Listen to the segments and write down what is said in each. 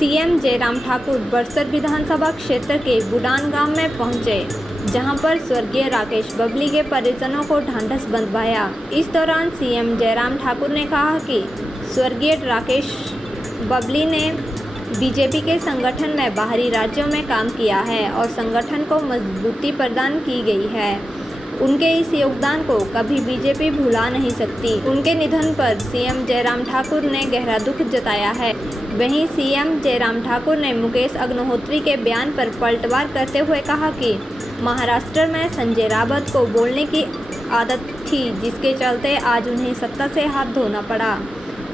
CM Jairam Thakur Badsar विधानसभा क्षेत्र के बुडान गांव में पहुंचे, जहां पर स्वर्गीय राकेश बबली के परिजनों को ढांढस बंधवाया। इस दौरान सीएम जयराम ठाकुर ने कहा कि स्वर्गीय राकेश बबली ने बीजेपी के संगठन में बाहरी राज्यों में काम किया है और संगठन को मजबूती प्रदान की गई है। उनके इस योगदान को कभी बीजेपी भुला नहीं सकती। उनके निधन पर सीएम जयराम ठाकुर ने गहरा दुख जताया है। वहीं सीएम जयराम ठाकुर ने मुकेश अग्निहोत्री के बयान पर पलटवार करते हुए कहा कि महाराष्ट्र में संजय रावत को बोलने की आदत थी, जिसके चलते आज उन्हें सत्ता से हाथ धोना पड़ा।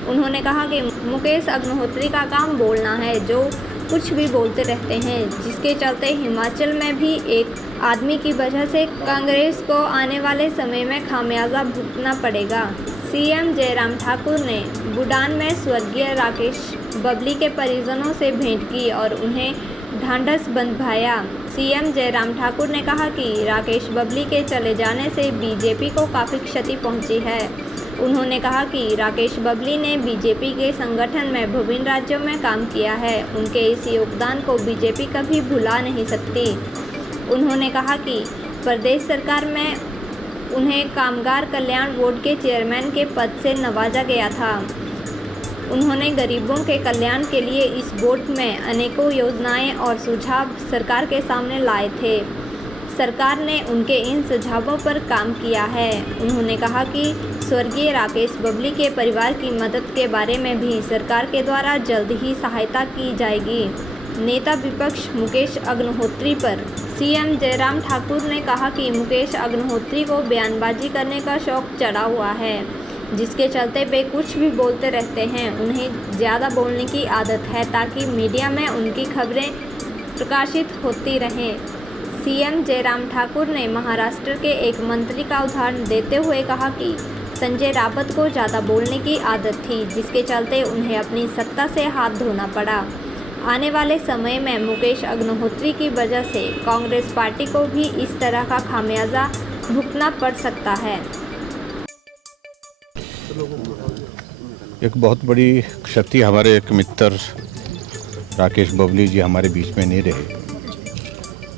उन्होंने कहा कि मुकेश अग्निहोत्री का काम बोलना है, जो कुछ भी बोलते रहते हैं, जिसके चलते हिमाचल में भी एक आदमी की वजह से कांग्रेस को आने वाले समय में खामियाजा भुगतना पड़ेगा। सीएम जयराम ठाकुर ने बुडान में स्वर्गीय राकेश बबली के परिजनों से भेंट की और उन्हें ढांढस बंधवाया। सीएम जयराम ठाकुर ने कहा कि राकेश बबली के चले जाने से बीजेपी को काफ़ी क्षति पहुंची है। उन्होंने कहा कि राकेश बबली ने बीजेपी के संगठन में विभिन्न राज्यों में काम किया है। उनके इस योगदान को बीजेपी कभी भुला नहीं सकती। उन्होंने कहा कि प्रदेश सरकार में उन्हें कामगार कल्याण बोर्ड के चेयरमैन के पद से नवाजा गया था। उन्होंने गरीबों के कल्याण के लिए इस बोर्ड में अनेकों योजनाएं और सुझाव सरकार के सामने लाए थे। सरकार ने उनके इन सुझावों पर काम किया है। उन्होंने कहा कि स्वर्गीय राकेश बबली के परिवार की मदद के बारे में भी सरकार के द्वारा जल्द ही सहायता की जाएगी। नेता विपक्ष मुकेश अग्निहोत्री पर सीएम जयराम ठाकुर ने कहा कि मुकेश अग्निहोत्री को बयानबाजी करने का शौक चढ़ा हुआ है, जिसके चलते वे कुछ भी बोलते रहते हैं। उन्हें ज़्यादा बोलने की आदत है ताकि मीडिया में उनकी खबरें प्रकाशित होती रहें। सीएम जयराम ठाकुर ने महाराष्ट्र के एक मंत्री का उदाहरण देते हुए कहा कि संजय रावत को ज़्यादा बोलने की आदत थी, जिसके चलते उन्हें अपनी सत्ता से हाथ धोना पड़ा। आने वाले समय में मुकेश अग्निहोत्री की वजह से कांग्रेस पार्टी को भी इस तरह का खामियाजा भुगतना पड़ सकता है। एक बहुत बड़ी क्षति हमारे एक मित्र राकेश बबली जी हमारे बीच में नहीं रहे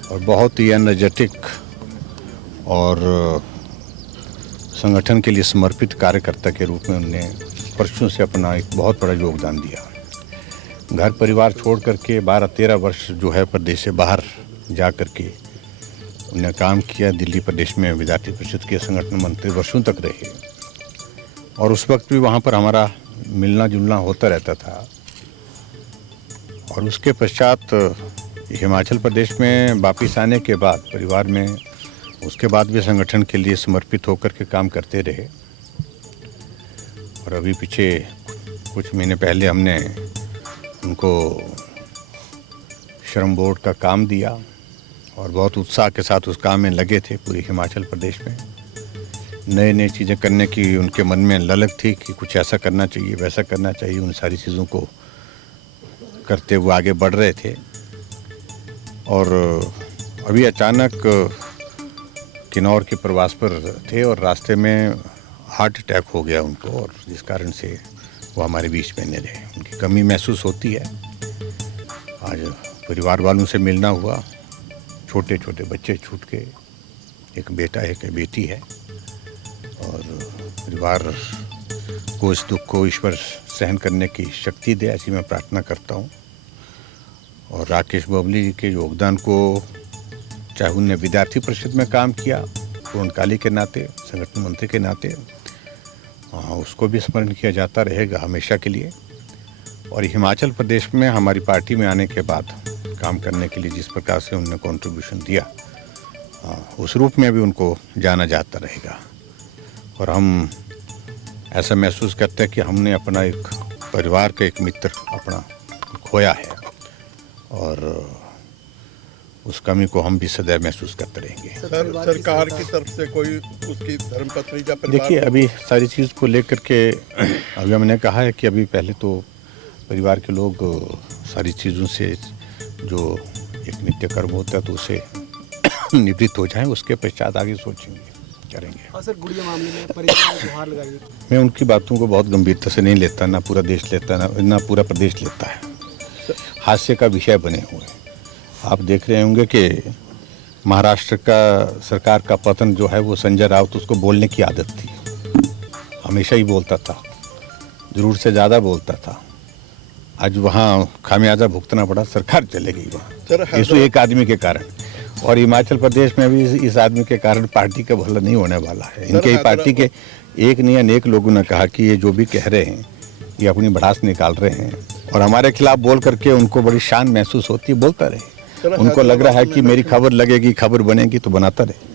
और बहुत ही एनर्जेटिक और संगठन के लिए समर्पित कार्यकर्ता के रूप में उन्होंने वर्षों से अपना एक बहुत बड़ा योगदान दिया। घर परिवार छोड़ करके 12-13 वर्ष जो है प्रदेश से बाहर जा करके उन्होंने काम किया। दिल्ली प्रदेश में विद्यार्थी परिषद के संगठन मंत्री वर्षों तक रहे और उस वक्त भी वहाँ पर हमारा मिलना जुलना होता रहता था। और उसके पश्चात हिमाचल प्रदेश में वापिस आने के बाद परिवार में उसके बाद भी संगठन के लिए समर्पित होकर के काम करते रहे। और अभी पीछे कुछ महीने पहले हमने उनको श्रम बोर्ड का काम दिया और बहुत उत्साह के साथ उस काम में लगे थे। पूरी हिमाचल प्रदेश में नए नए चीज़ें करने की उनके मन में ललक थी कि कुछ ऐसा करना चाहिए, वैसा करना चाहिए। उन सारी चीज़ों को करते हुए आगे बढ़ रहे थे और अभी अचानक किन्नौर के प्रवास पर थे और रास्ते में हार्ट अटैक हो गया उनको, और जिस कारण से वो हमारे बीच में नहीं रहे। उनकी कमी महसूस होती है। आज परिवार वालों से मिलना हुआ, छोटे छोटे बच्चे छूट के, एक बेटा एक बेटी है और परिवार को इस दुख को ईश्वर सहन करने की शक्ति दे, ऐसी मैं प्रार्थना करता हूँ। और राकेश बबली जी के योगदान को, चाहे उन्होंने विद्यार्थी परिषद में काम किया पूर्णकाली के नाते, संगठन मंत्री के नाते, उसको भी स्मरण किया जाता रहेगा हमेशा के लिए। और हिमाचल प्रदेश में हमारी पार्टी में आने के बाद काम करने के लिए जिस प्रकार से उन्होंने कंट्रीब्यूशन दिया, उस रूप में भी उनको जाना जाता रहेगा। और हम ऐसा महसूस करते हैं कि हमने अपना एक परिवार का एक मित्र अपना खोया है और उस कमी को हम भी सदैव महसूस करते रहेंगे। सरकार की तरफ से कोई उसकी धर्मपत्नी या परिवार? देखिए, अभी सारी चीज़ को लेकर के अभी हमने कहा है कि अभी पहले तो परिवार के लोग सारी चीज़ों से जो एक नित्य कर्म होता है तो उसे निवृत्त हो जाएं, उसके पश्चात आगे सोचेंगे, करेंगे। सर, गुड़िया मामले में परिवार को गुहार लगाई। मैं उनकी बातों को बहुत गंभीरता से नहीं लेता, ना पूरा देश लेता, ना पूरा प्रदेश लेता है। हास्य का विषय बने हुए हैं। आप देख रहे होंगे कि महाराष्ट्र का सरकार का पतन जो है वो संजय राउत उसको बोलने की आदत थी, हमेशा ही बोलता था, ज़रूर से ज़्यादा बोलता था। आज वहाँ खामियाजा भुगतना पड़ा, सरकार चले गई वहाँ, इस एक आदमी के कारण। और हिमाचल प्रदेश में भी इस आदमी के कारण पार्टी का भला नहीं होने वाला है। इनके ही पार्टी के एक नहीं अनेक लोगों ने कहा कि ये जो भी कह रहे हैं ये अपनी भड़ास निकाल रहे हैं, और हमारे खिलाफ बोल करके उनको बड़ी शान महसूस होती है, बोलता रहे। उनको लग रहा है कि मेरी खबर लगेगी, खबर बनेगी तो बनाता रहे।